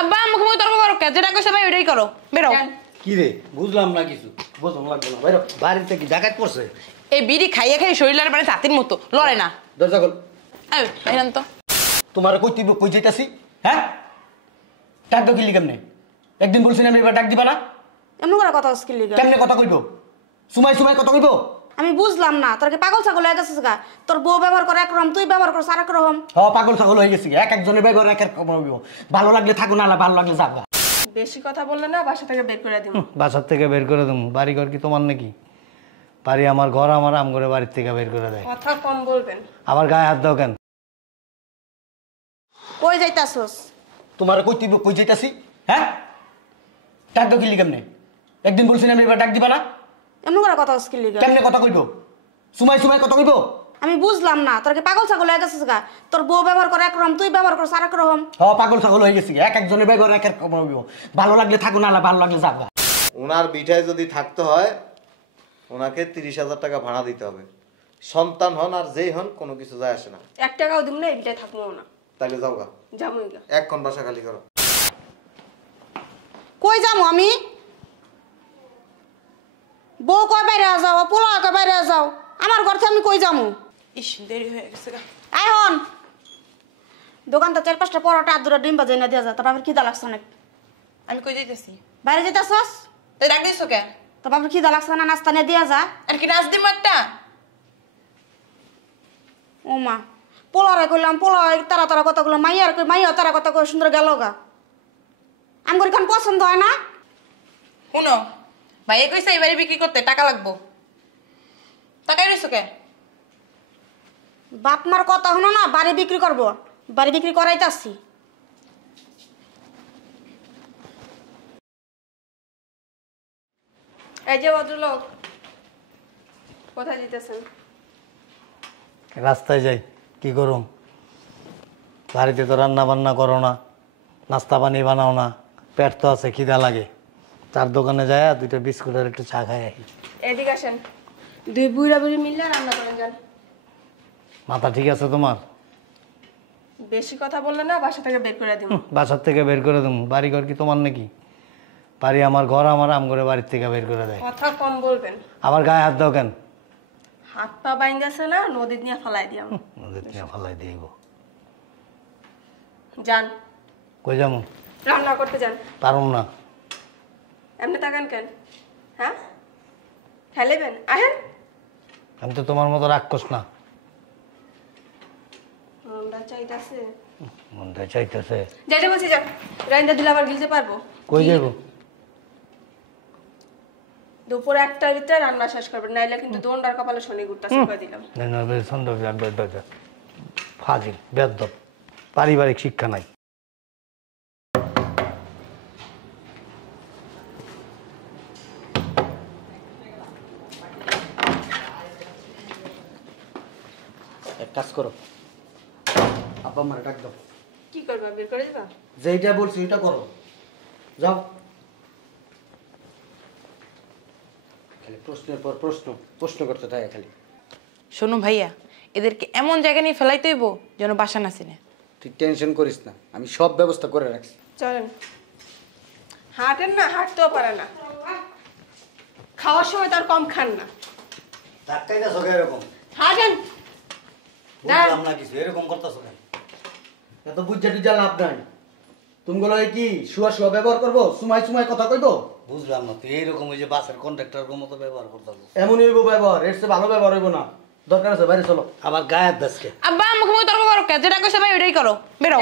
আব্বা মুখে মুখে তর্ক করো কে? যেটা কইছে ভাই ওইটাই করো। বেরো। কি রে বুঝলাম না কিছু, বুঝলাম লাগবে না। বাইরে বাড়িতে কি ডাকাত পড়ছে? এই বিড়ি খাইয়ে খাইয়ে শরীরের মানে তাঁতির মতো লড়ে না। দরজা খোল। এই বাইরান তো। তোমার কই তুই কই যাইতাছি? হ্যাঁ, ডাক দাও কিলি কেমনে? একদিন বলছিলাম আমি এবার ডাক দিবা না। এমন করে কথা স্কিল লিগা কেমনে কথা কইব? সুমাই সুমাই কথা কইব? আমি বুঝলাম না, তোর কি পাগল ছাগল হয়ে গেছিস গা? তোর বউ ব্যবহার করে একরকম, তুই ব্যবহার করছ আরেক রকম। পাগল ছাগল হয়ে গেছি। এক একজনের ব্যবহার এক এক রকম হইব। ভালো লাগলে থাকো, না ভালো লাগলে যাবা। বেশি কথা বললে না বাসা থেকে বের করে দিব। বাসার থেকে বের করে দেবো? বাড়ি ঘর কি তোমার নাকি? বাড়ি আমার ঘর, আমার আম করে বাড়ির থেকে বের করে দেয়। কথা কম বলবেন। আবার গায়ে হাত দাও কেন? কই যাইতাছস? তোমার কই তুই কই যাইতাছি? হ্যাঁ, ডাক দাও কিলি কেমনে? একদিন বলছিলাম আমি এবার ডাক দিবা না। এমন করে কথা স্কিল লিগা কেমনে কথা কইব? সুমাই সুমাই কথা কইব? আমি বুঝলাম না, তোর কি পাগল ছাগল হয়ে গেছিস গা? তোর বউ ব্যবহার করে একরকম, তুই ব্যবহার করছ আরেক রকম। পাগল ছাগল হয়ে গেছি। এক একজনের ব্যবহার এক এক রকম হইব। ভালো লাগলে থাকো, না ভালো লাগলে যাবা। ওনার বিঠায় যদি থাকতে হয় ওনাকে 30,000 টাকা ভাড়া দিতে হবে। সন্তান হন আর যেই হন কোনো কিছু যায় আসে না। 1 টাকাও দিব না, এটাই থাকবো না। তাইলে যাও গা, যাবই গা। এক্ষণ বাসা খালি করো। কই যাবো আমি? বউ কয় বাইরে যাও, পোলা কয় বাইরে যাও, আমার ঘর থেকে আমি কই যাবো? ইস দেরি হয়ে গেছে গা। এখন দোকানটা 4-5টা পরোটা আর 2টা ডিম বাজাই না দিয়া যা, তোর বাবার খিদা লাগছে অনেক। আমি কই যাইতেছি? বাইরে যেতেছস? তুই ডাক দিছো কে? তোর বাবার খিদা লাগছে না, নাস্তা নিয়ে দিয়া যা। আর কি নাচ দিমু একটা? ও মা, পোলারে কইলাম পোলা তারা তারা কথা কইলাম, মাইয়ার কই মাইয়া তারা কথা কই সুন্দর গেল গা। আমার কোন পছন্দ হয় না? শুনো ভাইয়া কইছে এই বাড়ি বিক্রি করতে টাকা লাগবো। টাকাই রইছো কে? বাপ মার কথা হলো না, বাড়ি বিক্রি করবো, বাড়ি বিক্রি করাইতাছি। এই যে ভদ্রলোক, কোথায় যেতেছেন? রাস্তায় যাই, কি করুম? বাড়িতে তো রান্না বান্না করো না, নাস্তা পানি বানাও না, পেট তো আছে, খিদা লাগে। চার দোকানে যায় 2টা বিস্কুট আর একটু চা খাই আসি। এদিকে আসেন, 2 বুড়া বুড়ি মিললে রান্না করেন যান। মাথা ঠিক আছে তোমার? বেশি কথা বললে না বাসা থেকে বের করে দিব। বাসার থেকে বের করে দেবো? বাড়ি ঘর কি তোমার নাকি? বাড়ি আমার ঘর, আমার আম করে বাড়ির থেকে বের করে দেয়। কথা কম বলবেন। আবার গায়ে হাত দাও কেন? হাত পা বাইন্দাছে না, নদীর নিয়ে ফালাই দিয়াম। নদীর নিয়ে ফালাই দিব? যান। কই যাবো? রান্না করতে যান। পারুম না। এমনি তাকান কেন? হ্যাঁ, খেলেবেন? আহেন। আমি তো তোমার মতো রাক্ষস না। মনটা চাইতাছে। মনটা চাইতেছে। যাইতে বলছি যান। রাইন্দা দিলে আবার গিলতে পারবো? কই যাবো? দুপুর 1টার ভিতরে রান্না শেষ করবেন, নাইলে কিন্তু দোনটার কপালে শনি ঘুরতাছে কই দিলাম। ফাজিল বেয়াদব, পারিবারিক শিক্ষা নাই। এক কাজ করো, আব্বা আমার ডাক দাও। কি করবা, বের করে দিবা? যেইটা বলছি ওইটা করো, যাও। খালি প্রশ্নের পর প্রশ্ন, প্রশ্ন করতে থাকে খালি। শোনো ভাইয়া, এদেরকে এমন জায়গা নিয়ে ফেলাইতে হইব যেন বাসা না চিনে। তুই টেনশন করিস না, আমি সব ব্যবস্থা করে রাখছি। চলেন। হাঁটেন না, হাঁটতেও পারে না, খাওয়ার সময় তার কম খান না। ধাক্কাই দাও সবাই এরকম। হাঁটেন না। বুঝলাম না কিছু, এরকম করতেছো কেন? এত বুঝা টুজা লাভ নাই। তুমি গুলো কি শুয়া শুয়া ব্যবহার করবো, সুমাই সুমাই কথা কইবো? বুঝলাম না, তুই এইরকম ওই যে বাসের কন্ট্রাক্টর মতো ব্যবহার করতেছো। এমনই হইব ব্যবহার, এর চেয়ে ভালো ব্যবহার হইব না। দরকার আছে বাইরে চলো। আবার গায়ের দাসকে। আব্বা মুখে মুখে তর্ক করো কে? যেটা কইছে ভাই ওইটাই করো। বেরো।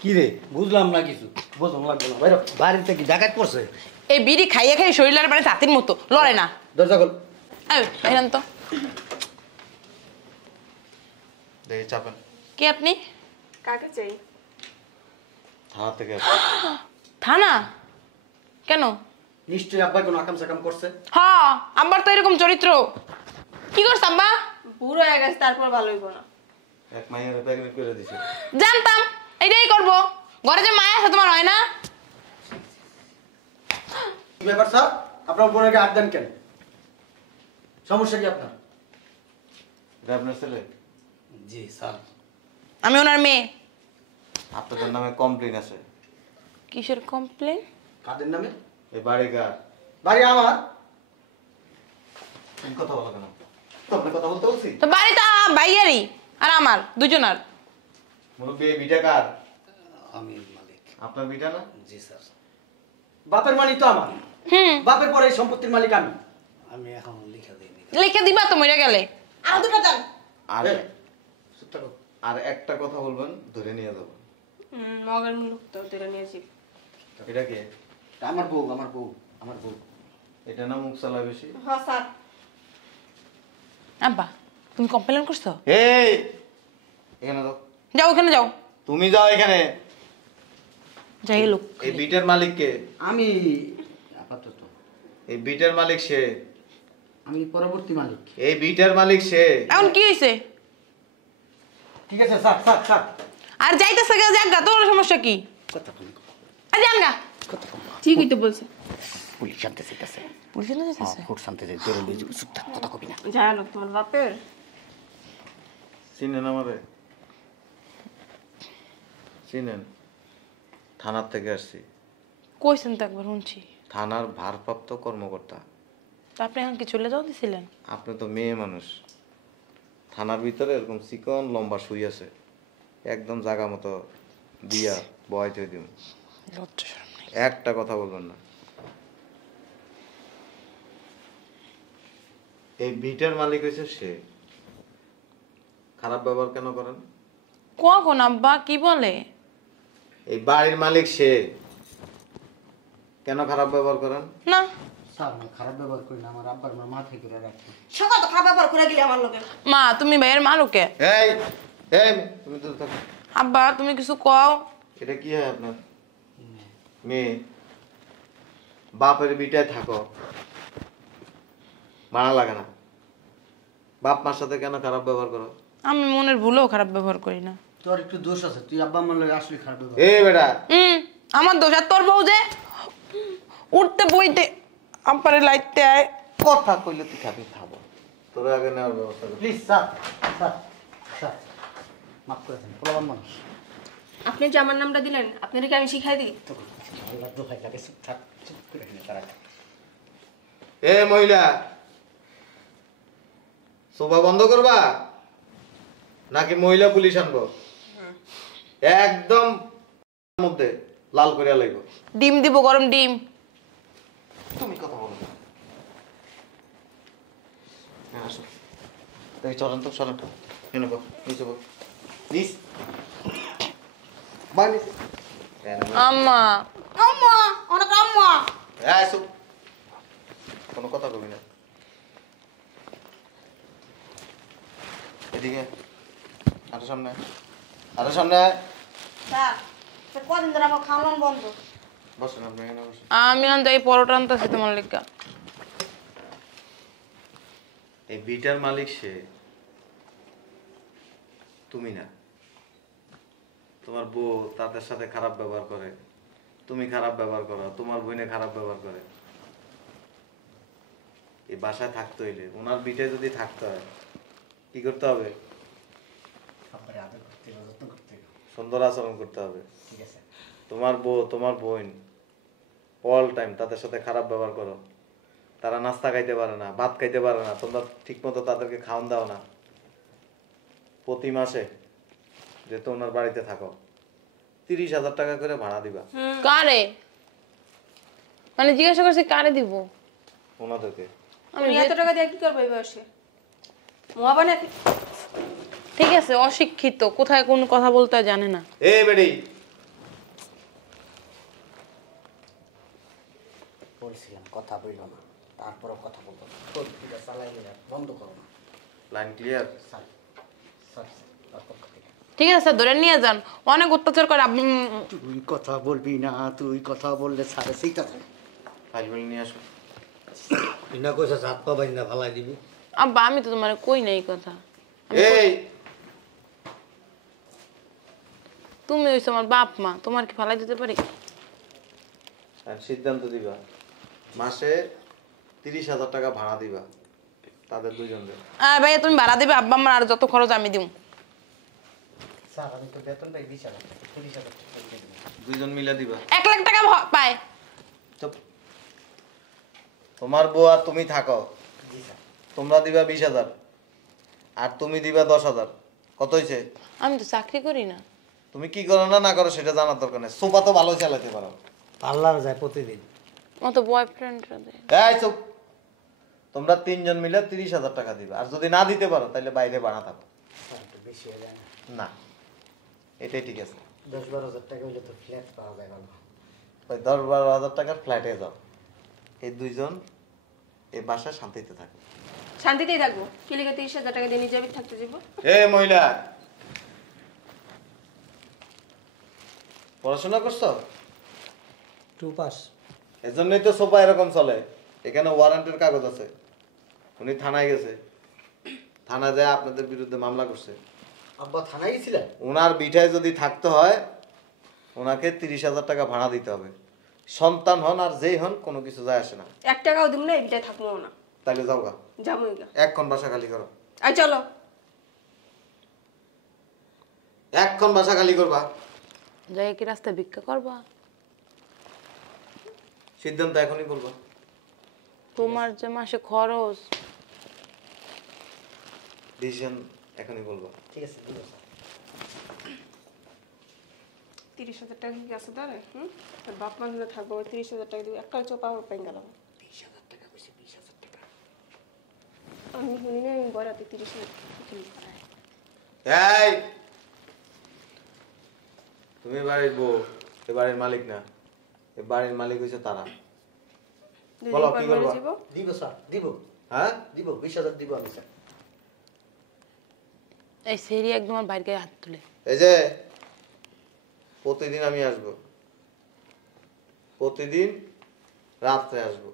কি রে বুঝলাম না কিছু, বুঝলাম লাগবে না। বাইরে বাড়িতে কি ডাকাত পড়ছে? এই বিড়ি খাইয়ে খাইয়ে শরীরের মানে তাঁতির মতো লড়ে না। দরজা খোল। এই বাইরান তো। দেখি চাপেন। কে আপনি? কাকে চাই? থানা থেকে থানা? কেন? নিশ্চয়ই আব্বা কোনো আকাম সাকাম করছে। হ্যাঁ, আব্বার তো এরকম চরিত্র। কি করছ আব্বা? বুড়ো হয়ে গেছে, তারপর ভালো হইব না। এক মাইয়ার প্রেগনেন্ট করে দিছে। জানতাম এটাই করবো। ঘরে যে মায়া আছে তোমার হয় না? কি ব্যাপার স্যার, আপনার বোনকে হাত দেন কেন? সমস্যা কি আপনার? এটা আপনার ছেলে? জি স্যার। আমি ওনার মেয়ে। আপনাদের নামে কমপ্লেইন আছে। কিসের কমপ্লেন? কাদের নামে? এই বাড়ি কার? বাড়ি আমার। তুমি কথা বলো কেন? তোমরা কথা বলতে বলছি? তো বাড়ি তো ভাইয়ারই আর আমার দুজনার। মুরব্বী এই বিটা কার? আমি মালিক। আপনার বিটা না? জি স্যার। বাপের মালিক তো আমার। বাপের পরে এই সম্পত্তির মালিক আমি। আমি এখন লিখে দিইনি। লিখে দিবা তো মরে গেলে। আর দুটো দেন। আর এই, চুপ থাকো। আর একটা কথা বলবেন ধরে নিয়ে যাবো। মগের মুলুক তো তোরা নিয়েছি। এটা কে? এটা আমার বউ, আমার বউ, আমার বউ। এটা না মুখ চালায় বেশি? হ্যাঁ স্যার। আব্বা তুমি কমপ্লেন করছো? এই এখানে যাও। যাও ওখানে যাও। তুমি যাও এখানে। যাই লোক। এই বিটের মালিক কে? আমি আপাতত। এই বিটের মালিক সে। আমি পরবর্তী মালিক। এই বিটের মালিক সে। এখন কি হয়েছে? ঠিক আছে স্যার, স্যার, স্যার। আর যাইতেছে গা জায়গা, তোর সমস্যা কি? কথা কম। আর জান গা। ঠিকই তো বলছে। পুলিশ আনতে চাইতেছে। পুলিশ না যাইতেছে? কোর্ট আনতে চাই, জোরে লই যাবো। চুপ থাক, কথা কবি না। যায় লোক তোমার বাপের। চিনেন আমারে? চিনেন? থানার থেকে আসছি। কইছেন তো একবার শুনছি। থানার ভারপ্রাপ্ত কর্মকর্তা। তা আপনি এখন কি চলে যাও দিছিলেন? আপনি তো মেয়ে মানুষ। থানার ভিতরে এরকম চিকন লম্বা শুই আছে, একদম জায়গা মতো দিয়া বয়াইতে দিম। লজ্জা শরম নাই। একটা কথা বলবেন না। এই বিটের মালিক হয়েছে সে। খারাপ ব্যবহার কেন করেন? কখন আব্বা কি বলে? এই বাড়ির মালিক সে, কেন খারাপ ব্যবহার করেন? না স্যার, আমি খারাপ ব্যবহার করি না। আমার আব্বার আমার মাথায় করে রাখি। সকাল তো খাবার ব্যবহার করে গেলে আমার লোকে। মা তুমি ভাইয়ের মালুকে। এই এই তুমি তো থাকো। আব্বা তুমি কিছু কও। এটা কি হয় আপনার? মেয়ে। বাপের বিটায় থাকো, মানা লাগে না? বাপ মার সাথে কেন খারাপ ব্যবহার করো? আমি মনের ভুলেও খারাপ ব্যবহার করি না। তোর একটু দোষ আছে, তুই আব্বা আমার লাগে আসলে খারাপ ব্যবহার। এই বেটা, আমার দোষ। আর তোর বউ যে উঠতে বইতে আব্বারে লাইতে আয়। কথা কইলে তুই খাবি, খাবো। তোর আগে নেওয়ার ব্যবস্থা কর। প্লিজ স্যার, স্যার, স্যার, মাফ করে দেন। প্রবণ মানুষ। আপনি যে আমার নামটা দিলেন, আপনার কি আমি শিখাই দিই? দোহাই লাগে, চুপ থাক, চুপ করে কিনে তারা। এ মহিলা, সোফা বন্ধ করবা নাকি মহিলা পুলিশ আনবো? একদম মধ্যে লাল করিয়া লাগব। ডিম দিব, গরম ডিম। তুমি কথা বলো না। হ্যাঁ, আসো। এই চলেন তো, চলেন। এনে বল, নিচে বল। নিচ। বাই নিচে। আম্মা আম্মা, অনেক আম্মা। হ্যাঁ, আসো। কোনো কথা কবি না। এদিকে আরো সামনে, আরো সামনে। স্যার, সে কদিন ধরে আমার খাওয়ান বন্ধ। বসেন আপনি, এখানে বসেন। আমি যাই পরোটা আনতেছি তোমার লেগা। এই বিটার মালিক সে, তুমি না। তোমার বউ তাদের সাথে খারাপ ব্যবহার করে, তুমি খারাপ ব্যবহার করো, তোমার বোনে খারাপ ব্যবহার করে। এই বাসায় থাকতে হইলে, ওনার বিটে যদি থাকতে হয়, কি করতে হবে? আব্বারে আদর করতে হবে, যত্ন করতে হবে। সুন্দর আচরণ করতে হবে। ঠিক আছে। তোমার বউ, তোমার বোন অল টাইম তাদের সাথে খারাপ ব্যবহার করো। তারা নাস্তা খাইতে পারে না, ভাত খাইতে পারে না, তোমরা ঠিক মতো তাদেরকে খাওয়ান দাও না। প্রতি মাসে যেহেতু ওনার বাড়িতে থাকো, 30,000 টাকা করে ভাড়া দিবা কারে? মানে জিজ্ঞাসা করছি কারে দিব? ওনাদেরকে। আমি আমি এত টাকা দিয়ে কি করবো এই বয়সে? মহাবা নাকি? ঠিক আছে, অশিক্ষিত, কোথায় কোন কথা বলতে হয় জানে না। এ বেডি, বলছিলাম কথা বললো না, তারপরও কথা বলবো না। তোর দিকে চালাইলে বন্ধ করো না। Line clear? স্যার, স্যার, তার পক্ষ থেকে। ঠিক আছে স্যার, ধরে নিয়ে যান। অনেক অত্যাচার করে। তুই কথা বলবি না, তুই কথা বললে স্যারে সেইটা। ফাইল মিল নিয়ে আসো। ইনা কইছে হাত পা বাইন্দা ফালাই দিবি। আব্বা আমি তো তোমার কই নাই এই কথা। এই তুমি হইছো আমার বাপ মা, তোমার কি ফালাই দিতে পারি? আর সিদ্ধান্ত দিবা, মাসে 30,000 টাকা ভাড়া দিবা তাদের দুজনদের। আর ভাইয়া তুমি ভাড়া দেবে, আব্বা আমার আর যত খরচ আমি দিব। স্যার, আমি তো বেতন পাই 20,000 টাকা, 30,000 টাকা দিয়ে দিবো। দুইজন মিলে দিবা। 1 লাখ টাকা পায়। চুপ। তোমার বউ আর তুমি থাকো, তোমরা দিবা 20,000 আর তুমি দিবা 10,000। কত হয়েছে? আমি তো চাকরি করি না। তুমি কি করো না না করো সেটা জানার দরকার নেই, সোফা তো ভালো চালাতে পারো। পার্লার যায় প্রতিদিন। মত বয়ফ্রেন্ডরা দেয়। এই চুপ। তোমরা 3 জন মিলে 30,000 টাকা দিবা, আর যদি না দিতে পারো তাহলে বাইরে বাড়া থাকো। বেশি হয়ে যায় না, এটাই ঠিক আছে। 10-12 হাজার টাকা হইলে তো ফ্ল্যাট পাওয়া যায় ভালো। ওই 10-12 হাজার টাকার ফ্ল্যাটে যাও, এই দুইজন এই বাসায় শান্তিতে থাকে। শান্তিতেই থাকবো, কি লিখে 30,000 টাকা দিয়ে নিজে থাকতে যাবো? এ মহিলা, পড়াশোনা করছো? 2 পাস। এজন্যই তো সোফা এরকম চলে। এখানে ওয়ারেন্টের কাগজ আছে। উনি থানায় গেছে, থানা যায় আপনাদের বিরুদ্ধে মামলা করছে। আব্বা থানায় গেছিলেন? ওনার বিঠায় যদি থাকতে হয় ওনাকে 30,000 টাকা ভাড়া দিতে হবে। সন্তান হন আর যেই হন কোনো কিছু যায় আসে না। 1 টাকাও দিব না, এই বিটায় থাকবো না। তাইলে যাও গা, যাবোই গা। এক্ষণ বাসা খালি করো। আই চলো। এক্ষণ বাসা খালি করবা। যাই কি রাস্তায় ভিক্ষা করবা? সিদ্ধান্ত এখনই বলবা। তোমার যে মাসে খরচ। ডিসিশন এখনই বলবা। ঠিক আছে, দিব স্যার। 30,000 টাকা কি আছে ধরে? তোর বাপ মা ধরে থাকবো, 30,000 টাকা দিব, একটা চোপা পেন গেলাম। 20,000 টাকা বেশি, 20,000 টাকা। আমি শুনি না গড়াতে 30,000 এই তুমি বাড়ির বউ, এ বাড়ির মালিক না। এ বাড়ির মালিক হইছে তারা। বলো কি করবা? দিব স্যার, দিব। হ্যাঁ দিব, 20,000 দিব আমি স্যার। এই সেরি একদম আমার বাইরে গায়ে হাত তুলে। এই যে প্রতিদিন আমি আসব, প্রতিদিন রাত্রে আসব।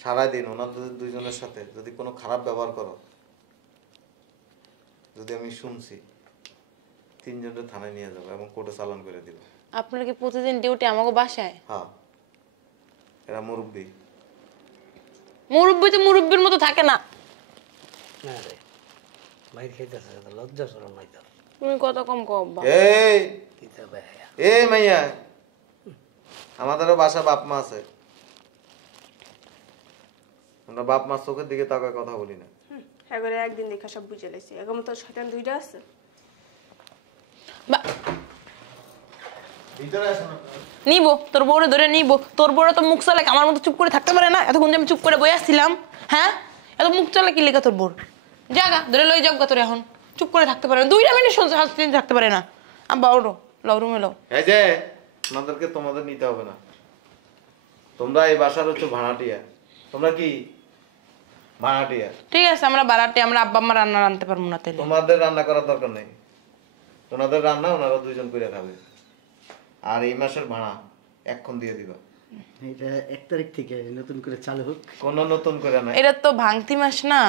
সারাদিন ওনাদের দুইজনের সাথে যদি কোনো খারাপ ব্যবহার করো, যদি আমি শুনছি, 3 জনের থানায় নিয়ে যাবো এবং কোর্টে চালান করে দিব। আপনার কি প্রতিদিন ডিউটি আমাকে বাসায়? হ্যাঁ, এরা মুরব্বী। মুরব্বি তো মুরব্বির মতো থাকে না। না রে, মাইর খাইতেছে, লজ্জা শরম নাই তোর। তুমি কত কম কও বা। এই কি তা বেহায়া। এই মাইয়া, আমাদেরও বাসা বাপ মা আছে। আমরা বাপ মার চোখের দিকে তাকায় কথা বলি না। এবারে একদিন দেখা সব বুঝে লাইছি। এখন তো শয়তান দুইটা আছে। বা- ভিতরে আসো না। নিব তোর বউরে ধরে নিব। তোর বউরে তো মুখ চালাক আমার মতো চুপ করে থাকতে পারে না। এতক্ষণ যে আমি চুপ করে বই আসছিলাম, হ্যাঁ এত মুখ চালা কি লেখা তোর বউর? জাগা ধরে লই যাও গা তোর, এখন চুপ করে থাকতে পারে না। 2 মিনিট হাসতে থাকতে পারে না। আব্বা ওরো লও, রুমে লও। এই যে আপনাদেরকে তোমাদের নিতে হবে না, তোমরা এই বাসার হচ্ছে ভাড়াটিয়া। তোমরা কি ভাড়াটিয়া? ঠিক আছে, আমরা বাড়াতে আমরা আব্বা আম্মা রান্না রাঁধতে পারবো না তাইলে। তোমাদের রান্না করার দরকার নেই, ওনাদের রান্না ওনারা 2 জন করে খাবে। আর এই মাসের ভাড়া এখন দিয়ে দিবা। এটা 1 তারিখ থেকে নতুন করে চালু হোক। কোনো নতুন করে না, এটা তো ভাঙতি মাস না।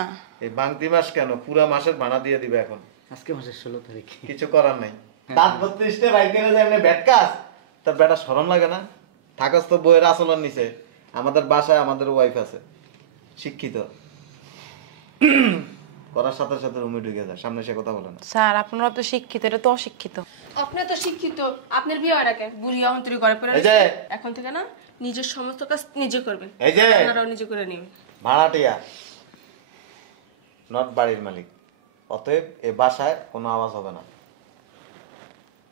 এই বাংতি মাস কেন, পুরা মাসের ভাড়া দিয়ে দিবে এখন। আজকে মাসের 16 তারিখ। কিছু করার নাই। দাঁত 32টে বাইক কিনে যায় এমনি ব্যাট কাজ, তার বেটা শরম লাগে না? থাকস তো বইয়ের আচরণ নিচে। আমাদের বাসায় আমাদের ওয়াইফ আছে, শিক্ষিত, করার সাথে সাথে রুমে ঢুকে যায়, সামনে সে কথা বলে না। স্যার আপনারা তো শিক্ষিত, এটা তো অশিক্ষিত। আপনি তো শিক্ষিত, আপনার বিয়ে হয় রাখে বুড়ি অন্তরি ঘরে পড়ে এই যে এখন থেকে না নিজের সমস্ত কাজ নিজে করবেন। এই যে আপনারাও নিজে করে নেবেন। ভাড়াটিয়া নট বাড়ির মালিক, অতএব এ বাসায় কোনো আওয়াজ হবে না।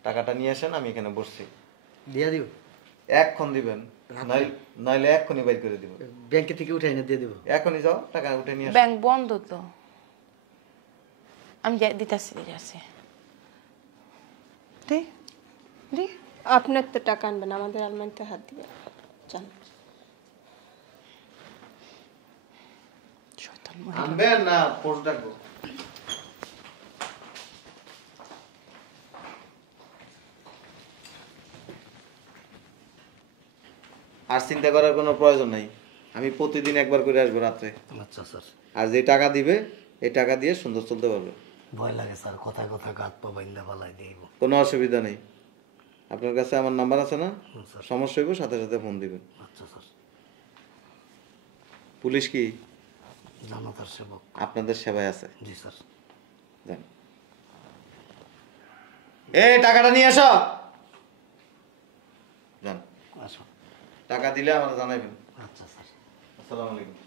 টাকাটা নিয়ে আসেন, আমি এখানে বসছি। দিয়ে দিব, এক্ষণ দিবেন, নইলে এক্ষুনি বাইর করে দিব। ব্যাংকে থেকে উঠে এনে দিয়ে দিব। এখনই যাও, টাকা উঠে নিয়ে আসো। ব্যাংক বন্ধ তো। আমি দিতেছি দিতেছি। দি দি আপনার তো টাকা আনবেন, আমাদের আলমারিতে হাত দিবেন। জান শয়তান। আনবেন না পোস্ট ডাকবো। আর চিন্তা করার কোনো প্রয়োজন নাই, আমি প্রতিদিন একবার করে আসবো রাত্রে। আচ্ছা স্যার। আর যে টাকা দিবে এই টাকা দিয়ে সুন্দর চলতে পারবে। ভয় লাগে স্যার, কথায় কথায় গাত পা বাইন্দা পালাই দিব। কোনো অসুবিধা নেই, আপনার কাছে আমার নাম্বার আছে না? স্যার। সমস্যা হইব সাথে সাথে ফোন দিবেন। আচ্ছা স্যার। পুলিশ কি জামাতার সেবক। আপনাদের সেবায় আছে? জি স্যার। যান। এই টাকাটা নিয়ে আসো। যান, আসো। টাকা দিলে আমার জানাইবেন। আচ্ছা স্যার। আসসালামু আলাইকুম।